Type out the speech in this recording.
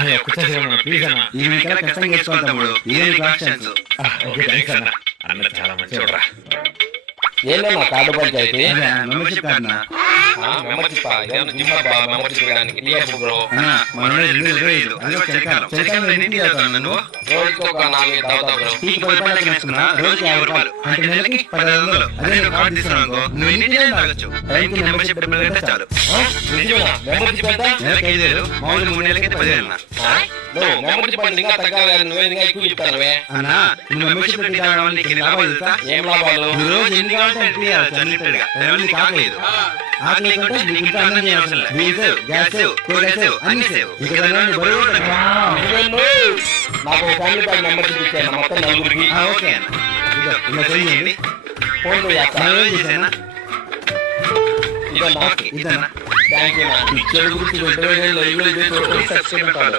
ఈ వీకెండ్ ఖచ్చితంగా చేసుకోవాలి తమ్ముడు. ఇదే నీ లాస్ట్ ఛాన్స్. అన్న చాలా మంచివాడురా. ఏమో నా కార్డు పంచాయతీ మెంబర్షిప్ కార్డు అన్న. మెంబర్షిప్ మెంబర్షిప్ ఇవ్వడానికి బ్రో మనోడే 2025 అదే చలికాలం. చలికాలంలో ఎన్ని టీ తాగుతావు నువ్వు? రోజుకి ఒక 4 తాగుతా బ్రో. టీకి 10 రూపాయలు వేసుకున్నా రోజుకి 50 రూపాయలు అంటే నెలకి 1500. అదే నువ్వు కార్డు తీసుకున్నావు అనుకో నువ్వు ఎన్ని టీలు తాగొచ్చు. టైంకి మెంబర్షిప్ డబ్బులు కడితే చాలు. నిజమేనా? మెంబర్షిప్ ఎంత? నెలకి 5000, మామూలు 3 నెలలకైతే 10,000 అన్న. మెంబర్షిప్ అంటే ఇంకా తగ్గాలి, నువ్వే ఇంకా ఎక్కువ చెప్తానువే. అన్నా నువ్వు మెంబర్షిప్ టీ తాగడం వల్ల నీకు ఎన్ని లాభాలు తెలుసా? ఏం లాభాలు? నువ్వు రోజు ఎన్ని కావాలంటే టీ తాగొచ్చు అన్లిమిటెడ్ గా. దానివల్ల నీకు ఆకలేదు. ఆకలి కంటే నీకు ఇంట్లో అన్నం చేయవలసిన లేదు. బిల్ సేవ్, గ్యాస్ సేవ్, కూరగాయ సేవ్, అన్ని సేవ్. ఇక దానివల్ల బరువు నాకు ఫ్యామిలీ ప్యాక్ మెంబర్షిప్ ఇచ్చాను మొత్తం నలుగురికి. ఓకే అన్న. ఇదో ఇలా చేయండి. ఫోన్ పే చేస్తా. నేను ఏం చేశానా? ఇదన్నా ఇదన్నా. Thank you. పిక్చర్ గురించి 20,000 లైవ్లో ఇదే చూడండి, సబ్స్క్రైబ్ ఉంటాడు.